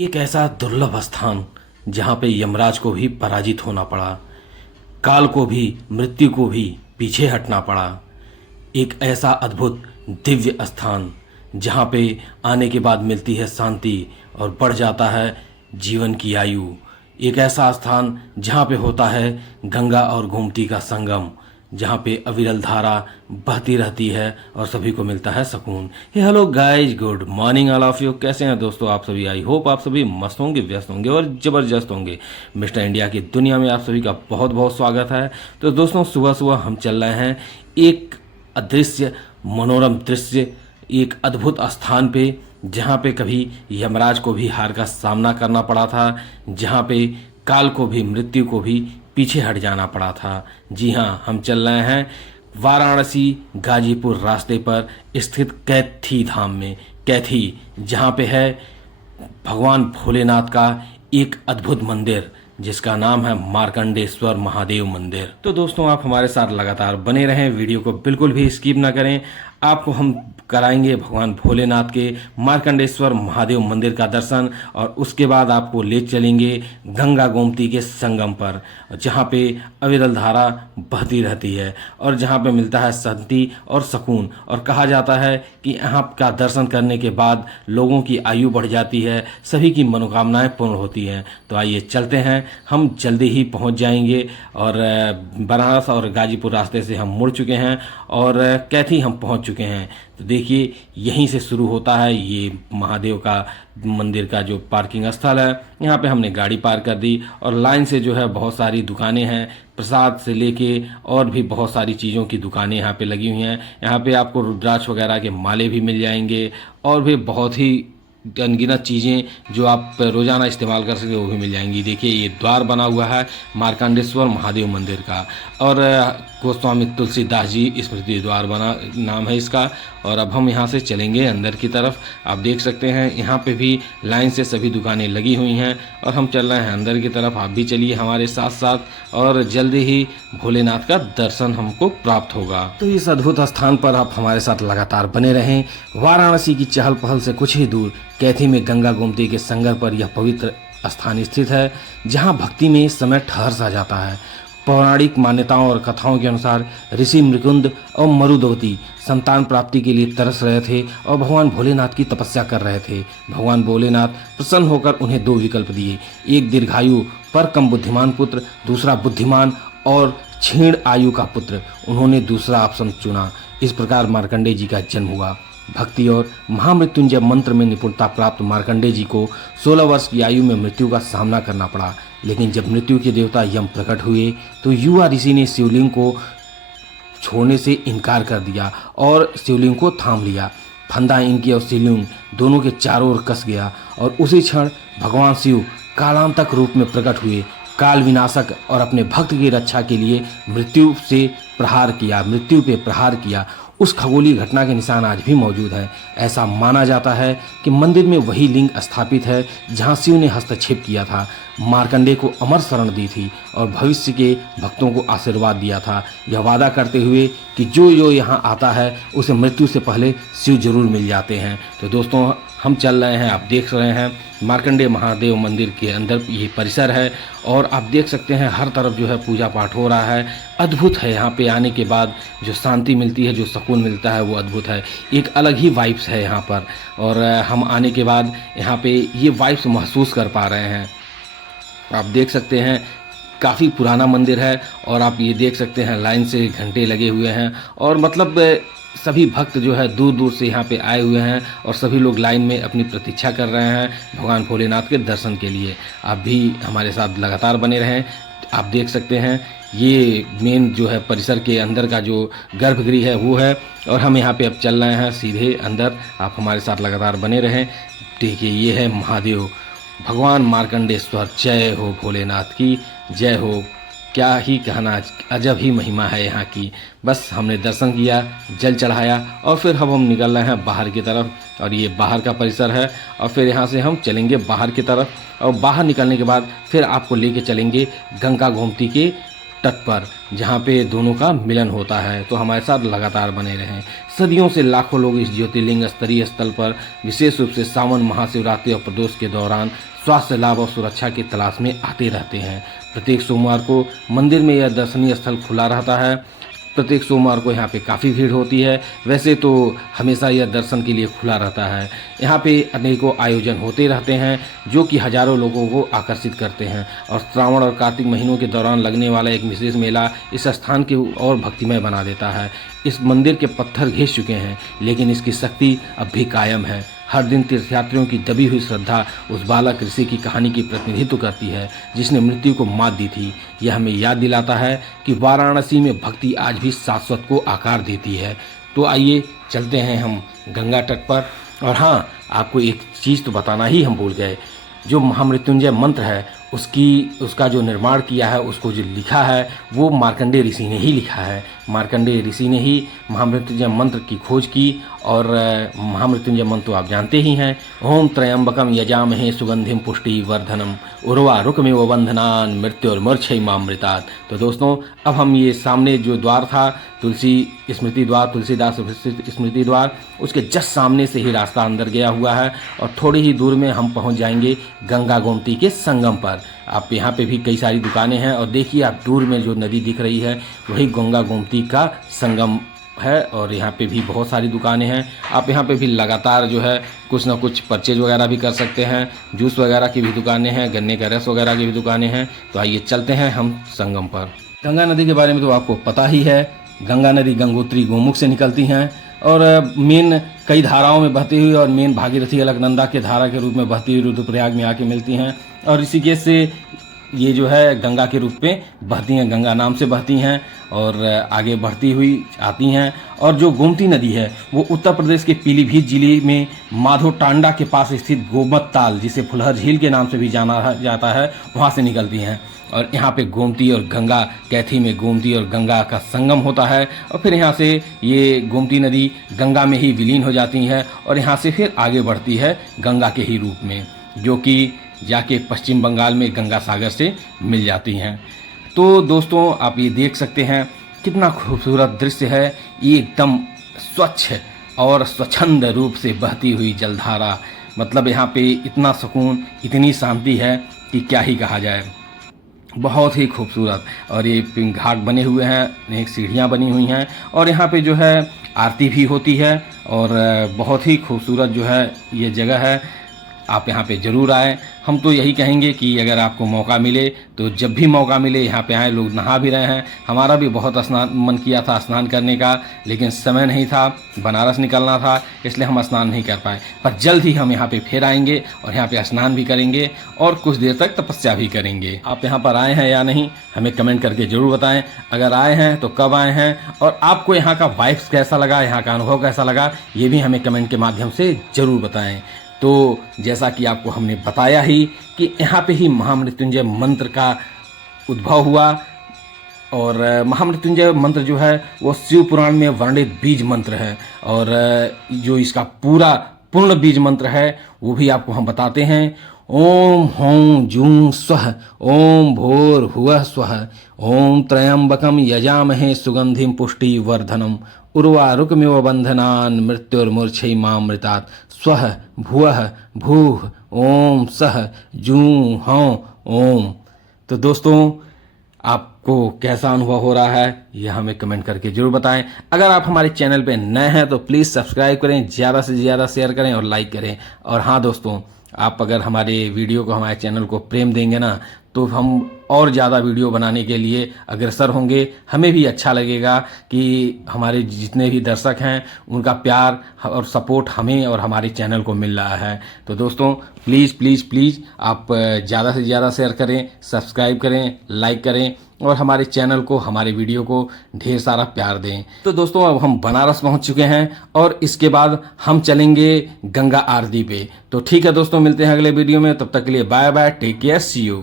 एक ऐसा दुर्लभ स्थान जहाँ पे यमराज को भी पराजित होना पड़ा, काल को भी, मृत्यु को भी पीछे हटना पड़ा। एक ऐसा अद्भुत दिव्य स्थान जहाँ पे आने के बाद मिलती है शांति और बढ़ जाता है जीवन की आयु। एक ऐसा स्थान जहाँ पे होता है गंगा और गोमती का संगम, जहाँ पे अविरल धारा बहती रहती है और सभी को मिलता है सुकून। Hey hello guys, good morning all of you. कैसे हैं दोस्तों आप सभी? आई होप आप सभी मस्त होंगे, व्यस्त होंगे और ज़बरदस्त होंगे। मिस्टर इंडिया की दुनिया में आप सभी का बहुत बहुत स्वागत है। तो दोस्तों सुबह सुबह हम चल रहे हैं एक अदृश्य मनोरम दृश्य, एक अद्भुत स्थान पे जहाँ पे कभी यमराज को भी हार का सामना करना पड़ा था, जहाँ पे काल को भी, मृत्यु को भी पीछे हट जाना पड़ा था। जी हाँ, हम चल रहे हैं वाराणसी गाजीपुर रास्ते पर स्थित कैथी धाम में। कैथी जहाँ पे है भगवान भोलेनाथ का एक अद्भुत मंदिर जिसका नाम है मार्कंडेश्वर महादेव मंदिर। तो दोस्तों आप हमारे साथ लगातार बने रहें, वीडियो को बिल्कुल भी स्किप ना करें। आपको हम कराएंगे भगवान भोलेनाथ के मार्कंडेश्वर महादेव मंदिर का दर्शन और उसके बाद आपको ले चलेंगे गंगा गोमती के संगम पर, जहाँ पे अविरल धारा बहती रहती है और जहाँ पे मिलता है शांति और सुकून। और कहा जाता है कि यहाँ का दर्शन करने के बाद लोगों की आयु बढ़ जाती है, सभी की मनोकामनाएं पूर्ण होती हैं। तो आइए चलते हैं, हम जल्दी ही पहुँच जाएंगे। और बनारस और गाजीपुर रास्ते से हम मुड़ चुके हैं और कैथी हम पहुँच चुके हैं। तो देखिए यहीं से शुरू होता है ये महादेव का मंदिर का जो पार्किंग स्थल है। यहाँ पे हमने गाड़ी पार्क कर दी और लाइन से जो है बहुत सारी दुकानें हैं, प्रसाद से लेके और भी बहुत सारी चीज़ों की दुकानें यहाँ पे लगी हुई हैं। यहाँ पे आपको रुद्राक्ष वगैरह के माले भी मिल जाएंगे और भी बहुत ही अनगिनत चीज़ें जो आप रोज़ाना इस्तेमाल कर सकते हो वो भी मिल जाएंगी। देखिए ये द्वार बना हुआ है मार्कंडेश्वर महादेव मंदिर का और गोस्वामी तुलसीदास जी स्मृति द्वार बना नाम है इसका। और अब हम यहाँ से चलेंगे अंदर की तरफ। आप देख सकते हैं यहाँ पे भी लाइन से सभी दुकानें लगी हुई हैं और हम चल रहे हैं अंदर की तरफ। आप भी चलिए हमारे साथ साथ और जल्दी ही भोलेनाथ का दर्शन हमको प्राप्त होगा। तो इस अद्भुत स्थान पर आप हमारे साथ लगातार बने रहें। वाराणसी की चहल पहल से कुछ ही दूर कैथी में गंगा गोमती के संगम पर यह पवित्र स्थान स्थित है, जहाँ भक्ति में इस समय ठहर सा जाता है। पौराणिक मान्यताओं और कथाओं के अनुसार ऋषि मृकुंद और मरुदवती संतान प्राप्ति के लिए तरस रहे थे और भगवान भोलेनाथ की तपस्या कर रहे थे। भगवान भोलेनाथ प्रसन्न होकर उन्हें दो विकल्प दिए, एक दीर्घायु पर कम बुद्धिमान पुत्र, दूसरा बुद्धिमान और क्षीण आयु का पुत्र। उन्होंने दूसरा ऑप्शन चुना। इस प्रकार मार्कंडेय जी का जन्म हुआ। भक्ति और महामृत्युंजय मंत्र में निपुणता प्राप्त मार्कंडेय जी को 16 वर्ष की आयु में मृत्यु का सामना करना पड़ा। लेकिन जब मृत्यु के देवता यम प्रकट हुए तो युवा ऋषि ने शिवलिंग को छोड़ने से इनकार कर दिया और शिवलिंग को थाम लिया। फंदा इनकी और शिवलिंग दोनों के चारों ओर कस गया और उसी क्षण भगवान शिव कालांतक रूप में प्रकट हुए, काल विनाशक, और अपने भक्त की रक्षा के लिए मृत्यु पे प्रहार किया। उस खगोलीय घटना के निशान आज भी मौजूद हैं। ऐसा माना जाता है कि मंदिर में वही लिंग स्थापित है जहां शिव ने हस्तक्षेप किया था, मार्कंडेय को अमर शरण दी थी और भविष्य के भक्तों को आशीर्वाद दिया था, यह वादा करते हुए कि जो यहां आता है उसे मृत्यु से पहले शिव जरूर मिल जाते हैं। तो दोस्तों हम चल रहे हैं, आप देख रहे हैं मार्कंडेय महादेव मंदिर के अंदर ये परिसर है और आप देख सकते हैं हर तरफ जो है पूजा पाठ हो रहा है। अद्भुत है, यहाँ पे आने के बाद जो शांति मिलती है, जो सुकून मिलता है वो अद्भुत है। एक अलग ही वाइब्स है यहाँ पर और हम आने के बाद यहाँ पे ये वाइब्स महसूस कर पा रहे हैं। आप देख सकते हैं काफ़ी पुराना मंदिर है और आप ये देख सकते हैं लाइन से घंटे लगे हुए हैं और मतलब सभी भक्त जो है दूर दूर से यहाँ पे आए हुए हैं और सभी लोग लाइन में अपनी प्रतीक्षा कर रहे हैं भगवान भोलेनाथ के दर्शन के लिए। आप भी हमारे साथ लगातार बने रहें। आप देख सकते हैं ये मेन जो है परिसर के अंदर का जो गर्भगृह है वो है और हम यहाँ पे अब चल रहे हैं सीधे अंदर। आप हमारे साथ लगातार बने रहें। देखिए ये है महादेव भगवान मार्कंडेश्वर। जय हो भोलेनाथ की, जय हो। क्या ही कहना, अजब ही महिमा है यहाँ की। बस हमने दर्शन किया, जल चढ़ाया और फिर अब हम निकल रहे हैं बाहर की तरफ और ये बाहर का परिसर है और फिर यहाँ से हम चलेंगे बाहर की तरफ और बाहर निकलने के बाद फिर आपको लेके चलेंगे गंगा गोमती के तट पर जहाँ पे दोनों का मिलन होता है। तो हमारे साथ लगातार बने रहें। सदियों से लाखों लोग इस ज्योतिर्लिंग स्तरीय स्थल पर विशेष रूप से सावन महाशिवरात्रि और प्रदोष के दौरान स्वास्थ्य लाभ और सुरक्षा की तलाश में आते रहते हैं। प्रत्येक सोमवार को मंदिर में यह दर्शनीय स्थल खुला रहता है। प्रत्येक सोमवार को यहाँ पे काफ़ी भीड़ होती है। वैसे तो हमेशा यह दर्शन के लिए खुला रहता है। यहाँ पे अनेकों आयोजन होते रहते हैं जो कि हजारों लोगों को आकर्षित करते हैं। और श्रावण और कार्तिक महीनों के दौरान लगने वाला एक विशेष मेला इस स्थान को और भक्तिमय बना देता है। इस मंदिर के पत्थर घिस चुके हैं लेकिन इसकी शक्ति अब भी कायम है। हर दिन तीर्थयात्रियों की दबी हुई श्रद्धा उस बालक ऋषि की कहानी की प्रतिनिधित्व करती है जिसने मृत्यु को मात दी थी। यह हमें याद दिलाता है कि वाराणसी में भक्ति आज भी शाश्वत को आकार देती है। तो आइए चलते हैं हम गंगा तट पर। और हाँ, आपको एक चीज़ तो बताना ही हम भूल गए। जो महामृत्युंजय मंत्र है उसका जो निर्माण किया है, उसको जो लिखा है वो मार्कंडेय ऋषि ने ही लिखा है। मार्कंडेय ऋषि ने ही महामृत्युंजय मंत्र की खोज की। और महामृत्युंजय मंत्र तो आप जानते ही हैं, ओम त्र्यंबकम यजामहे सुगंधिम पुष्टि वर्धनम उर्वारुकमिव बंधनान मृत्युर्मूर्छयिमामृतात्। तो दोस्तों, अब हम ये सामने जो द्वार था तुलसी स्मृति द्वार, तुलसीदास स्मृति द्वार, उसके जस्ट सामने से ही रास्ता अंदर गया हुआ है और थोड़ी ही दूर में हम पहुंच जाएंगे गंगा गोमती के संगम पर। आप यहाँ पे भी कई सारी दुकानें हैं और देखिए आप दूर में जो नदी दिख रही है वही गंगा गोमती का संगम है। और यहाँ पे भी बहुत सारी दुकानें हैं। आप यहाँ पे भी लगातार जो है कुछ ना कुछ परचेज वगैरह भी कर सकते हैं। जूस वगैरह की भी दुकानें हैं, गन्ने का रस वगैरह की भी दुकानें हैं। तो आइए चलते हैं हम संगम पर। गंगा नदी के बारे में तो आपको पता ही है। गंगा नदी गंगोत्री गोमुख से निकलती हैं और मेन कई धाराओं में बहती हुई और मेन भागीरथी अलकनंदा के धारा के रूप में बहती हुई रुद्रप्रयाग में आके मिलती हैं। और ऋषिकेश से ये जो है गंगा के रूप में बहती हैं, गंगा नाम से बहती हैं और आगे बढ़ती हुई आती हैं। और जो गोमती नदी है वो उत्तर प्रदेश के पीलीभीत जिले में माधो टांडा के पास स्थित गोमत ताल, जिसे फुलहर झील के नाम से भी जाना जाता है, वहाँ से निकलती हैं। और यहाँ पे गोमती और गंगा, कैथी में गोमती और गंगा का संगम होता है और फिर यहाँ से ये गोमती नदी गंगा में ही विलीन हो जाती है और यहाँ से फिर आगे बढ़ती है गंगा के ही रूप में, जो कि जाके पश्चिम बंगाल में गंगा सागर से मिल जाती हैं। तो दोस्तों, आप ये देख सकते हैं कितना खूबसूरत दृश्य है। ये एकदम स्वच्छ और स्वच्छंद रूप से बहती हुई जलधारा। मतलब यहाँ पे इतना सुकून, इतनी शांति है कि क्या ही कहा जाए। बहुत ही खूबसूरत। और ये घाट बने हुए हैं, एक सीढ़ियाँ बनी हुई हैं और यहाँ पे जो है आरती भी होती है और बहुत ही खूबसूरत जो है ये जगह है। आप यहाँ पे ज़रूर आएँ। हम तो यही कहेंगे कि अगर आपको मौका मिले तो जब भी मौका मिले यहाँ पे आएँ। लोग नहा भी रहे हैं, हमारा भी बहुत मन किया था स्नान करने का, लेकिन समय नहीं था, बनारस निकलना था, इसलिए हम स्नान नहीं कर पाए। पर जल्द ही हम यहाँ पे फिर आएंगे और यहाँ पे स्नान भी करेंगे और कुछ देर तक तपस्या भी करेंगे। आप यहाँ पर आए हैं या नहीं, हमें कमेंट करके ज़रूर बताएं। अगर आए हैं तो कब आए हैं और आपको यहाँ का वाइब्स कैसा लगा, यहाँ का अनुभव कैसा लगा, ये भी हमें कमेंट के माध्यम से ज़रूर बताएं। तो जैसा कि आपको हमने बताया ही कि यहाँ पे ही महामृत्युंजय मंत्र का उद्भव हुआ। और महामृत्युंजय मंत्र जो है वो शिव पुराण में वर्णित बीज मंत्र है और जो इसका पूर्ण बीज मंत्र है वो भी आपको हम बताते हैं। ओम हौं जूं स्वः ओम भोर हुवः स्वः ओम त्र्यंबकम यजामहे सुगंधिम पुष्टि वर्धनम उर्वारुकमिव बंधनान मृत्युर्मूर्छयिमामृतात् स्वः भुवः भूः ओम सः जूं हौं ओम। तो दोस्तों, आपको कैसा अनुभव हो रहा है ये हमें कमेंट करके जरूर बताएं। अगर आप हमारे चैनल पे नए हैं तो प्लीज़ सब्सक्राइब करें, ज़्यादा से ज़्यादा शेयर करें और लाइक करें। और हाँ दोस्तों, आप अगर हमारे वीडियो को, हमारे चैनल को प्रेम देंगे ना तो हम और ज़्यादा वीडियो बनाने के लिए अग्रसर होंगे। हमें भी अच्छा लगेगा कि हमारे जितने भी दर्शक हैं उनका प्यार और सपोर्ट हमें और हमारे चैनल को मिल रहा है। तो दोस्तों प्लीज़ प्लीज़ प्लीज़ आप ज़्यादा से ज़्यादा शेयर करें, सब्सक्राइब करें, लाइक करें और हमारे चैनल को, हमारे वीडियो को ढेर सारा प्यार दें। तो दोस्तों, अब हम बनारस पहुंच चुके हैं और इसके बाद हम चलेंगे गंगा आरती पे। तो ठीक है दोस्तों, मिलते हैं अगले वीडियो में। तब तक के लिए bye bye, take care, see you.